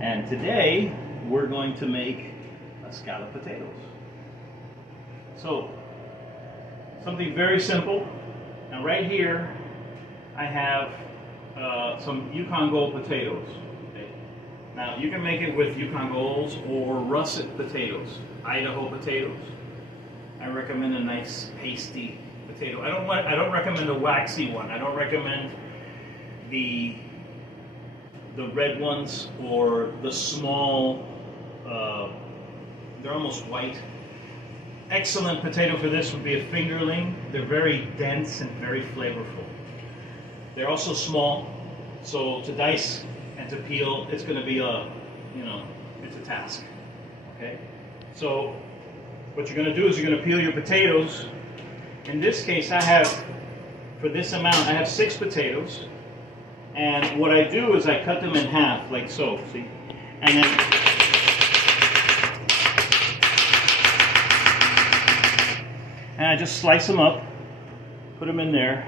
And today we're going to make a scallop potatoes. So something very simple. Now right here I have some Yukon Gold potatoes. Okay. Now you can make it with Yukon Golds or russet potatoes, Idaho potatoes. I recommend a nice pasty potato. I don't recommend a waxy one. I don't recommend the red ones or the small. They're almost white. Excellent potato for this would be a fingerling. They're very dense and very flavorful. They're also small, so to dice and to peel, it's going to be it's a task. Okay, so what you're going to do is you're going to peel your potatoes. In this case, I have, for this amount, I have 6 potatoes. And what I do is I cut them in half, like so, see? And then I just slice them up, put them in there.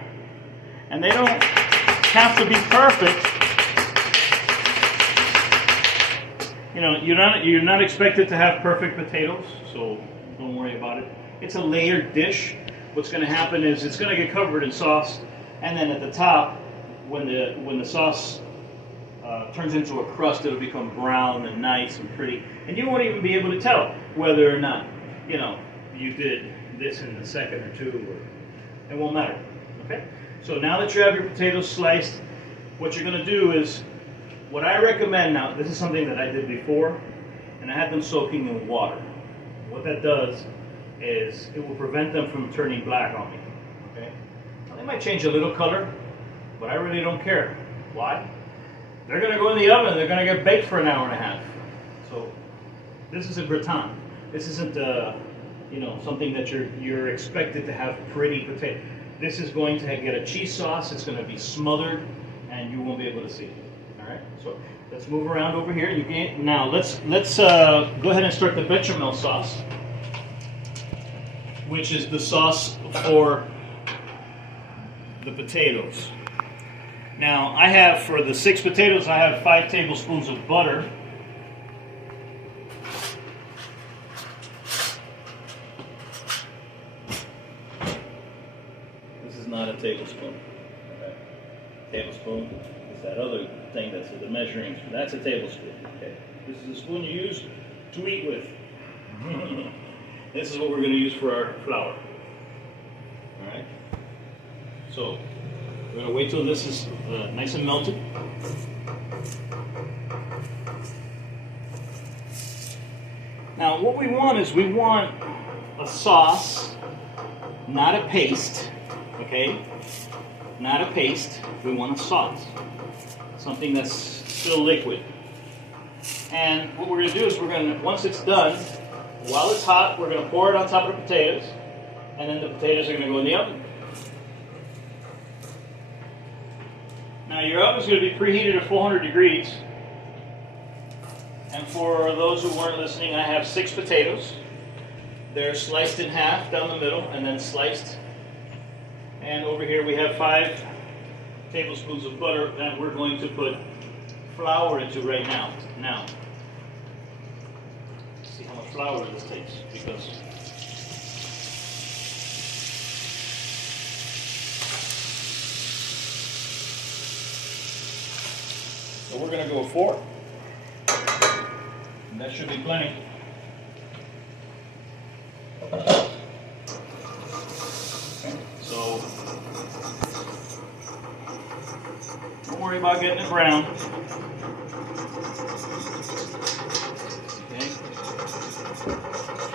And they don't have to be perfect. You know, you're not expected to have perfect potatoes, so don't worry about it. It's a layered dish. What's going to happen is it's going to get covered in sauce, and then at the top, when the sauce turns into a crust, it'll become brown and nice and pretty, and you won't even be able to tell whether or not you did this in a second or two. It won't matter. Okay. So now that you have your potatoes sliced, what you're going to do is, what I recommend now. This is something that I did before, and I had them soaking in water. What that does is it will prevent them from turning black on me. Okay. Now, they might change a little color, but I really don't care. Why? They're going to go in the oven. They're going to get baked for an hour and a half. So this is a gratin. This isn't something that you're expected to have pretty potato. This is going to get a cheese sauce. It's going to be smothered, and you won't be able to see it. All right. So let's move around over here. Now let's go ahead and start the bechamel sauce, which is the sauce for the potatoes. Now I have, for the 6 potatoes, I have 5 tablespoons of butter. This is not a tablespoon. Okay. Tablespoon is that other thing that's the measuring. That's a tablespoon. Okay. This is the spoon you use to eat with. This is what we're going to use for our flour. All right. So we're going to wait till this is nice and melted. Now what we want is we want a sauce, not a paste. Okay? Not a paste. We want a sauce. Something that's still liquid. And what we're going to do is once it's done, while it's hot, we're going to pour it on top of the potatoes, and then the potatoes are going to go in the oven. Now your oven is going to be preheated at 400 degrees. And for those who weren't listening, I have 6 potatoes. They're sliced in half down the middle and then sliced. And over here we have 5 tablespoons of butter that we're going to put flour into right now. Now, see how much flour this takes, because so we're going to go 4, and that should be plenty. Okay, so don't worry about getting it brown. Okay.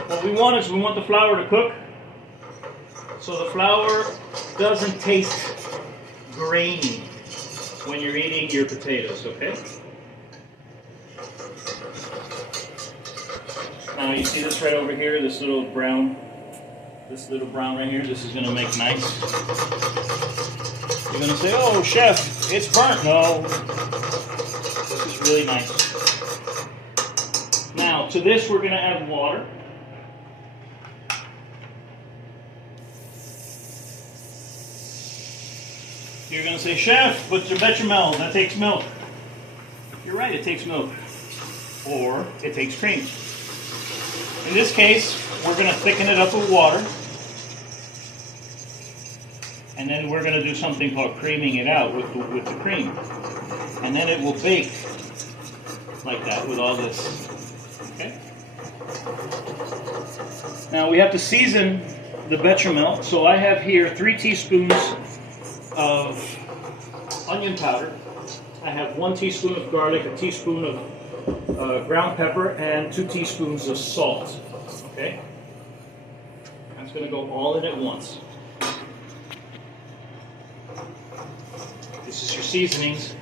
What we want is we want the flour to cook, so the flour doesn't taste grainy when you're eating your potatoes, okay? Now you see this right over here, this little brown right here, this is going to make nice. You're going to say, oh chef, it's burnt. No, this is really nice. Now to this we're going to add water. You're going to say, chef, but your bechamel, that takes milk. You're right, it takes milk. Or it takes cream. In this case, we're going to thicken it up with water. And then we're going to do something called creaming it out with the cream. And then it will bake like that with all this. Okay? Now we have to season the bechamel. So I have here 3 teaspoons of onion powder. I have 1 teaspoon of garlic, a teaspoon of ground pepper, and 2 teaspoons of salt. Okay? That's going to go all in at once. This is your seasonings.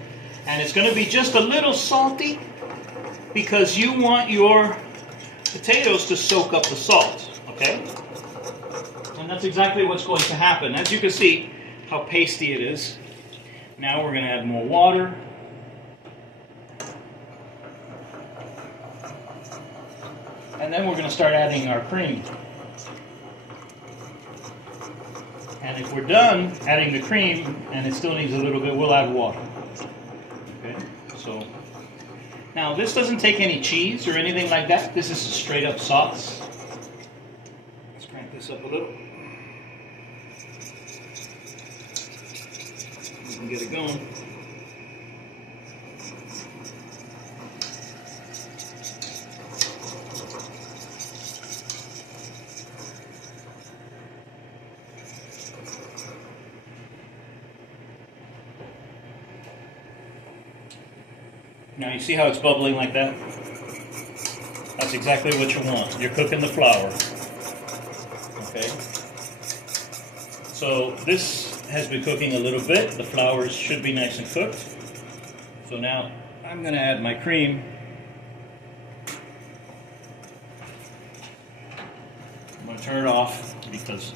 And it's going to be just a little salty because you want your potatoes to soak up the salt. Okay? And that's exactly what's going to happen. As you can see how pasty it is. Now we're going to add more water. And then we're going to start adding our cream. And if we're done adding the cream and it still needs a little bit, we'll add water. Okay, so now this doesn't take any cheese or anything like that. This is a straight up sauce. Let's crank this up a little. We can get it going. Now you see how it's bubbling like that? That's exactly what you want. You're cooking the flour. Okay? So this has been cooking a little bit. The flour should be nice and cooked. So now I'm going to add my cream. I'm going to turn it off because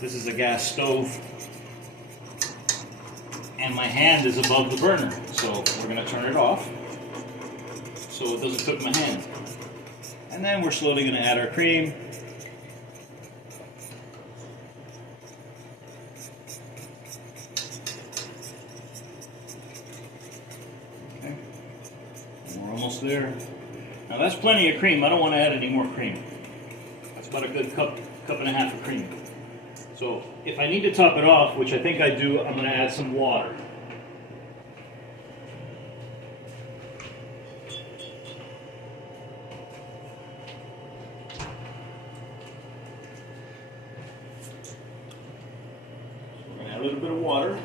this is a gas stove. And my hand is above the burner, so we're going to turn it off so it doesn't cook my hand. And then we're slowly going to add our cream. Okay, and we're almost there. Now that's plenty of cream. I don't want to add any more cream. That's about a good cup and a half of cream. So if I need to top it off, which I think I do, I'm going to add some water. So we're going to add a little bit of water.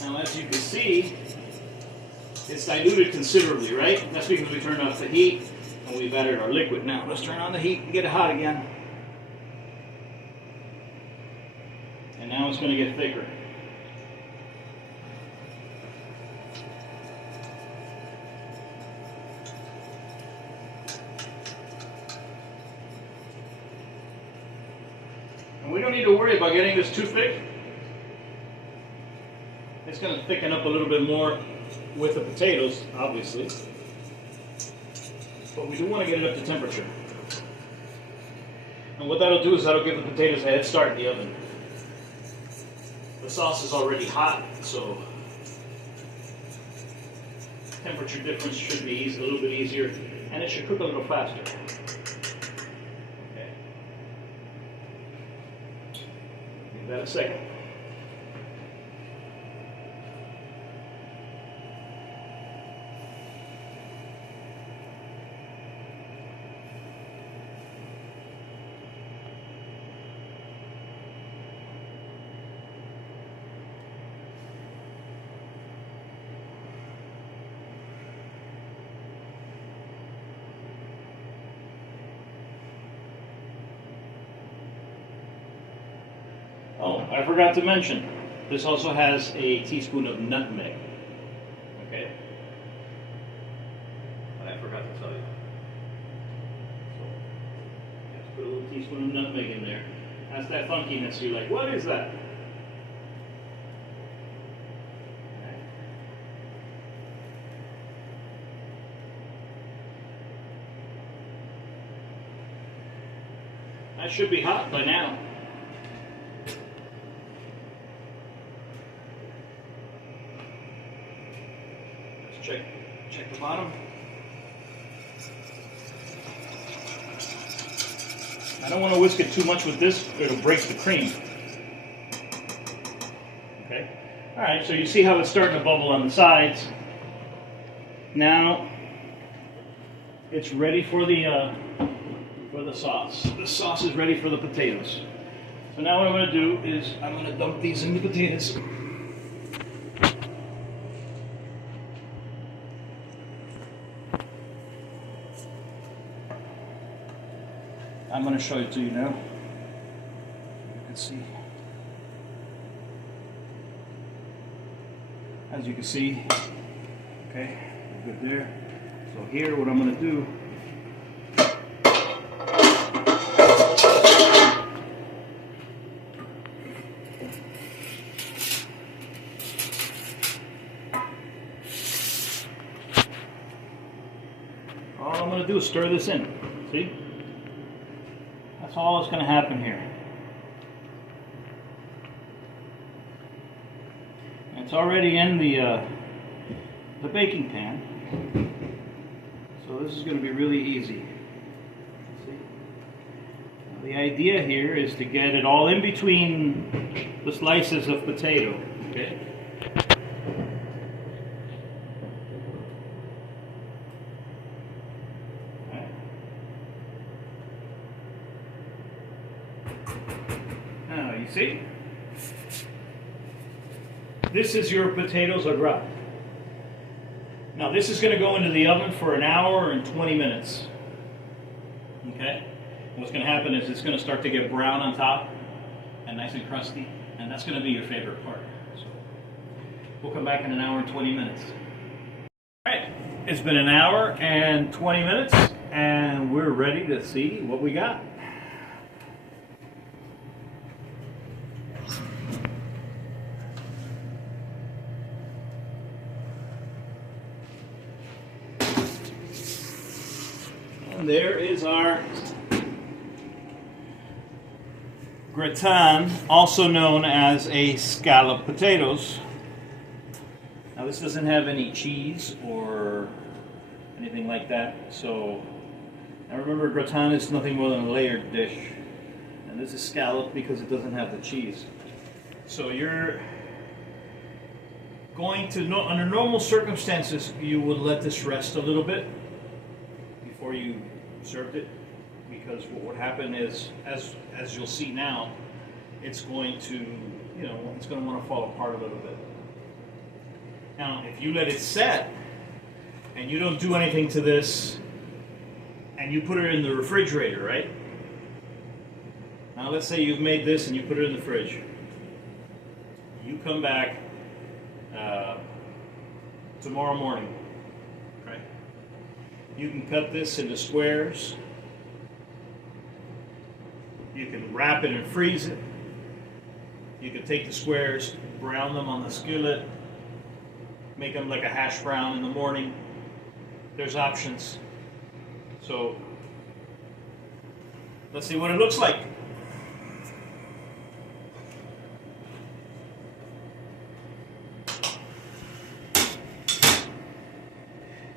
Now as you can see, it's diluted considerably, right? That's because we turned off the heat. And we've added our liquid. Now let's turn on the heat and get it hot again. And now it's going to get thicker. And we don't need to worry about getting this too thick. It's going to thicken up a little bit more with the potatoes, obviously. But we do want to get it up to temperature. And what that'll do is that'll give the potatoes a head start in the oven. The sauce is already hot, so temperature difference should be a little bit easier, and it should cook a little faster. Okay. Give that a second. Oh, I forgot to mention, this also has a teaspoon of nutmeg. Okay? I forgot to tell you. So, you have to put a little teaspoon of nutmeg in there. That's that funkiness. You're like, what is that? Okay. That should be hot by now. check the bottom. I don't want to whisk it too much with this, it'll break the cream. Okay. All right, so you see how it's starting to bubble on the sides. Now it's ready for the sauce. The sauce is ready for the potatoes. So now what I'm going to do is I'm going to dump these in the potatoes. I'm going to show it to you now. You can see. As you can see, okay, good there. So here, what I'm going to do, all I'm going to do is stir this in. See? That's all that's going to happen here. It's already in the baking pan, so this is going to be really easy. See? Now, the idea here is to get it all in between the slices of potato. Okay. Now you see. This is your potatoes au gratin. Now this is going to go into the oven for an hour and 20 minutes. Okay? What's going to happen is it's going to start to get brown on top and nice and crusty, and that's going to be your favorite part. So we'll come back in an hour and 20 minutes. Alright, it's been an hour and 20 minutes, and we're ready to see what we got. And there is our gratin, also known as a scallop potatoes. Now this doesn't have any cheese or anything like that, so now remember, gratin is nothing more than a layered dish, and this is scallop because it doesn't have the cheese. So you're going to, under normal circumstances, you would let this rest a little bit before you served it, because what would happen is, as you'll see now, it's going to, it's going to want to fall apart a little bit. Now, if you let it set and you don't do anything to this, and you put it in the refrigerator, right? Now, let's say you've made this and you put it in the fridge. You come back tomorrow morning. You can cut this into squares. You can wrap it and freeze it. You can take the squares, brown them on the skillet, make them like a hash brown in the morning. There's options. So let's see what it looks like.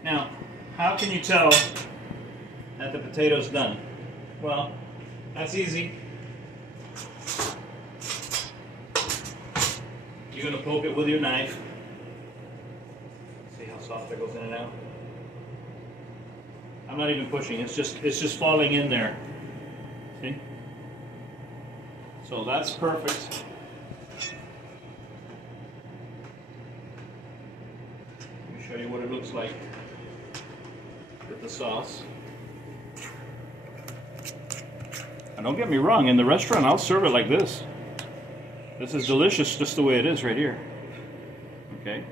Now, how can you tell that the potato's done? Well, that's easy. You're going to poke it with your knife. See how soft it goes in and out? I'm not even pushing, it's just falling in there. See? So that's perfect. Let me show you what it looks like with the sauce. And don't get me wrong, in the restaurant I'll serve it like this. This is delicious just the way it is right here. Okay?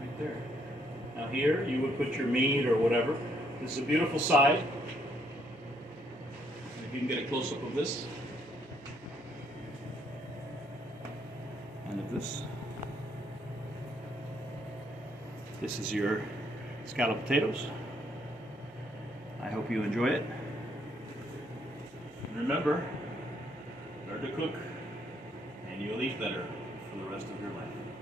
Right there. Now here you would put your meat or whatever. This is a beautiful side. If you can get a close-up of this. And of this. This is your scallop potatoes. I hope you enjoy it. And remember, learn to cook and you'll eat better for the rest of your life.